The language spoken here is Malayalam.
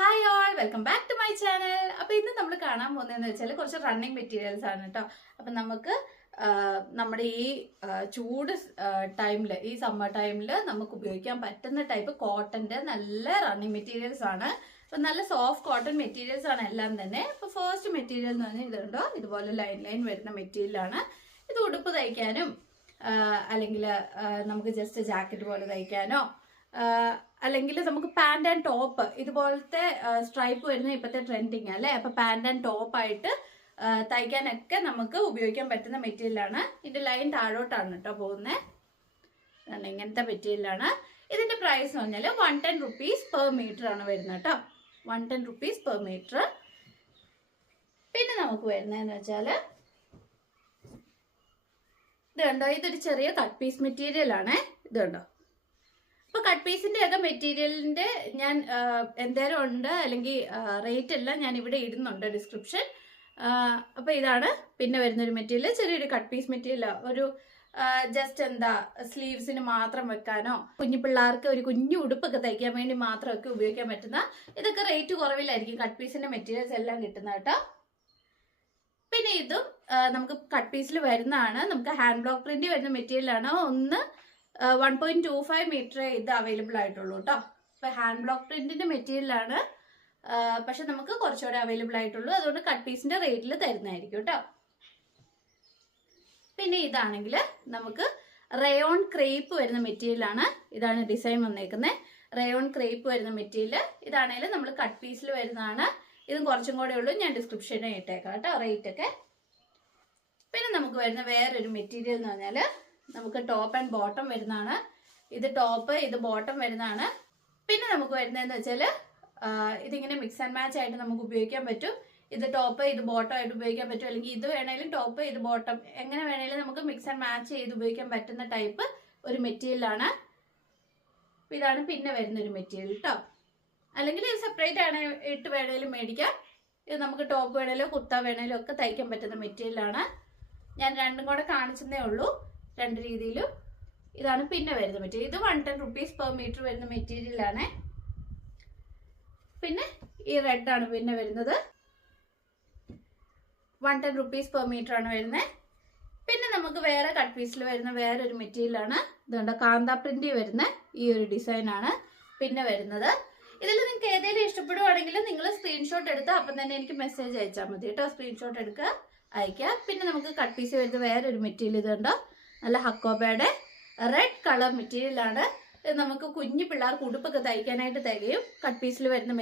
Hi all, welcome back to my channel. അപ്പോൾ ഇന്ന് നമ്മൾ കാണാൻ പോകുന്നതെന്ന് വെച്ചാൽ കുറച്ച് റണ്ണിങ് മെറ്റീരിയൽസ് ആണ് കേട്ടോ. അപ്പം നമുക്ക് നമ്മുടെ ഈ ചൂട് ടൈമിൽ, ഈ സമ്മർ ടൈമിൽ നമുക്ക് ഉപയോഗിക്കാൻ പറ്റുന്ന ടൈപ്പ് കോട്ടൻ്റെ നല്ല റണ്ണിങ് മെറ്റീരിയൽസ് ആണ്. അപ്പം നല്ല സോഫ്റ്റ് കോട്ടൺ മെറ്റീരിയൽസ് ആണ് എല്ലാം തന്നെ. അപ്പോൾ ഫസ്റ്റ് മെറ്റീരിയൽ എന്ന് പറഞ്ഞാൽ ഇതുണ്ടോ, ഇതുപോലെ ലൈൻ വരുന്ന മെറ്റീരിയലാണ്. ഇത് ഉടുപ്പ് തയ്ക്കാനും അല്ലെങ്കിൽ നമുക്ക് ജസ്റ്റ് ജാക്കറ്റ് പോലെ തയ്ക്കാനോ അല്ലെങ്കിൽ നമുക്ക് പാന്റ് ആൻഡ് ടോപ്പ് ഇതുപോലത്തെ സ്ട്രൈപ്പ് വരുന്ന ഇപ്പോഴത്തെ ട്രെൻഡിങ് അല്ലേ. അപ്പൊ പാന്റ് ആൻഡ് ടോപ്പ് ആയിട്ട് തയ്ക്കാനൊക്കെ നമുക്ക് ഉപയോഗിക്കാൻ പറ്റുന്ന മെറ്റീരിയലാണ്. ഇതിന്റെ ലൈൻ താഴോട്ടാണ് കേട്ടോ പോകുന്നത്. ഇങ്ങനത്തെ മെറ്റീരിയലാണ്. ഇതിന്റെ പ്രൈസ് എന്ന് പറഞ്ഞാൽ 110 rupees per meter ആണ് വരുന്നത് കേട്ടോ. 110 rupees per meter. പിന്നെ നമുക്ക് വരുന്നതെന്ന് വെച്ചാൽ ഇത് കണ്ടോ, ഇതൊരു ചെറിയ കട്ട് പീസ് മെറ്റീരിയൽ ആണ്. ഇത് കണ്ടോ. അപ്പൊ കട്ട് പീസിന്റെ ഒക്കെ മെറ്റീരിയലിന്റെ ഞാൻ എന്തേലും ഉണ്ട് അല്ലെങ്കിൽ റേറ്റ് എല്ലാം ഞാൻ ഇവിടെ ഇടുന്നുണ്ട് ഡിസ്ക്രിപ്ഷൻ. അപ്പൊ ഇതാണ് പിന്നെ വരുന്നൊരു മെറ്റീരിയൽ, ചെറിയൊരു കട്ട് പീസ് മെറ്റീരിയൽ. ഒരു ജസ്റ്റ് എന്താ സ്ലീവ്സിന് മാത്രം വെക്കാനോ കുഞ്ഞു പിള്ളേർക്ക് ഒരു കുഞ്ഞു ഉടുപ്പൊക്കെ തയ്ക്കാൻ വേണ്ടി മാത്രമൊക്കെ ഉപയോഗിക്കാൻ പറ്റുന്ന, ഇതൊക്കെ റേറ്റ് കുറവിലായിരിക്കും കട്ട് പീസിന്റെ മെറ്റീരിയൽസ് എല്ലാം കിട്ടുന്നത് കേട്ടോ. പിന്നെ ഇതും നമുക്ക് കട്ട് പീസിൽ വരുന്നതാണ്. നമുക്ക് ഹാൻഡ് ബ്ലോക്ക് പ്രിന്റ് വരുന്ന മെറ്റീരിയലാണ്. 1.25 meter ഇത് അവൈലബിൾ ആയിട്ടുള്ളൂ കേട്ടോ. അപ്പൊ ഹാൻഡ് ബ്ലോക്ക് പ്രിന്റിന്റെ മെറ്റീരിയലാണ്, പക്ഷെ നമുക്ക് കുറച്ചുകൂടെ അവൈലബിൾ ആയിട്ടുള്ളൂ. അതുകൊണ്ട് കട്ട് പീസിന്റെ റേറ്റിൽ തരുന്നതായിരിക്കും കേട്ടോ. പിന്നെ ഇതാണെങ്കിൽ നമുക്ക് റയോൺ ക്രേപ്പ് വരുന്ന മെറ്റീരിയലാണ്. ഇതാണ് ഡിസൈൻ വന്നേക്കുന്നത്, റയോൺ ക്രേപ്പ് വരുന്ന മെറ്റീരിയൽ. ഇതാണെങ്കിൽ നമ്മൾ കട്ട് പീസിൽ വരുന്നതാണ്. ഇതും കുറച്ചും കൂടെ ഉള്ളൂ, ഞാൻ ഡിസ്ക്രിപ്ഷനിൽ ഇട്ടേക്കാം കേട്ടോ റേറ്റ് ഒക്കെ. പിന്നെ നമുക്ക് വരുന്ന വേറൊരു മെറ്റീരിയൽ എന്ന് പറഞ്ഞാൽ നമുക്ക് ടോപ്പ് ആൻഡ് ബോട്ടം വരുന്നതാണ്. ഇത് ടോപ്പ്, ഇത് ബോട്ടം വരുന്നതാണ്. പിന്നെ നമുക്ക് വരുന്നതെന്ന് വെച്ചാൽ ഇതിങ്ങനെ മിക്സ് ആൻഡ് മാച്ച് ആയിട്ട് നമുക്ക് ഉപയോഗിക്കാൻ പറ്റും. ഇത് ടോപ്പ്, ഇത് ബോട്ടം ആയിട്ട് ഉപയോഗിക്കാൻ പറ്റും. അല്ലെങ്കിൽ ഇത് വേണേലും ടോപ്പ്, ഇത് ബോട്ടം, എങ്ങനെ വേണേലും നമുക്ക് മിക്സ് ആൻഡ് മാച്ച് ചെയ്ത് ഉപയോഗിക്കാൻ പറ്റുന്ന ടൈപ്പ് ഒരു മെറ്റീരിയലാണ്. ഇതാണ് പിന്നെ വരുന്നൊരു മെറ്റീരിയൽ കേട്ടോ. അല്ലെങ്കിൽ ഇത് സെപ്പറേറ്റ് ആണ് ഇട്ട് വേണേലും മേടിക്കാം. ഇത് നമുക്ക് ടോപ്പ് വേണേലോ കുർത്ത വേണേലും ഒക്കെ തയ്ക്കാൻ പറ്റുന്ന മെറ്റീരിയലാണ്. ഞാൻ രണ്ടും കൂടെ കാണിച്ചതേ ഉള്ളൂ, രണ്ട് രീതിയിലും. ഇതാണ് പിന്നെ വരുന്ന മെറ്റീരിയൽ. ഇത് 110 rupees per meter വരുന്ന മെറ്റീരിയലാണ്. പിന്നെ ഈ റെഡ് ആണ് പിന്നെ വരുന്നത്, 110 rupees per meter ആണ് വരുന്നത്. പിന്നെ നമുക്ക് വേറെ കട്ട് പീസിൽ വരുന്ന വേറൊരു മെറ്റീരിയലാണ്. ഇതുകൊണ്ട് കാന്ത പ്രിന്റ് വരുന്ന ഈ ഒരു ഡിസൈനാണ് പിന്നെ വരുന്നത്. ഇതിൽ നിങ്ങൾക്ക് ഏതെങ്കിലും ഇഷ്ടപ്പെടുവാണെങ്കിൽ നിങ്ങൾ സ്ക്രീൻഷോട്ട് എടുത്ത് അപ്പം തന്നെ എനിക്ക് മെസ്സേജ് അയച്ചാൽ മതി കേട്ടോ. സ്ക്രീൻഷോട്ട് എടുക്കുക, അയക്കുക. പിന്നെ നമുക്ക് കട്ട് പീസ് വരുന്ന വേറൊരു മെറ്റീരിയൽ ഇതുണ്ടോ, നല്ല ഹക്കോബയുടെ റെഡ് കളർ മെറ്റീരിയലാണ്. ഇത് നമുക്ക് കുഞ്ഞു പിള്ളേർക്ക് ഉടുപ്പൊക്കെ തയ്ക്കാനായിട്ട് തികയും. കട്ട് പീസിൽ വരുന്ന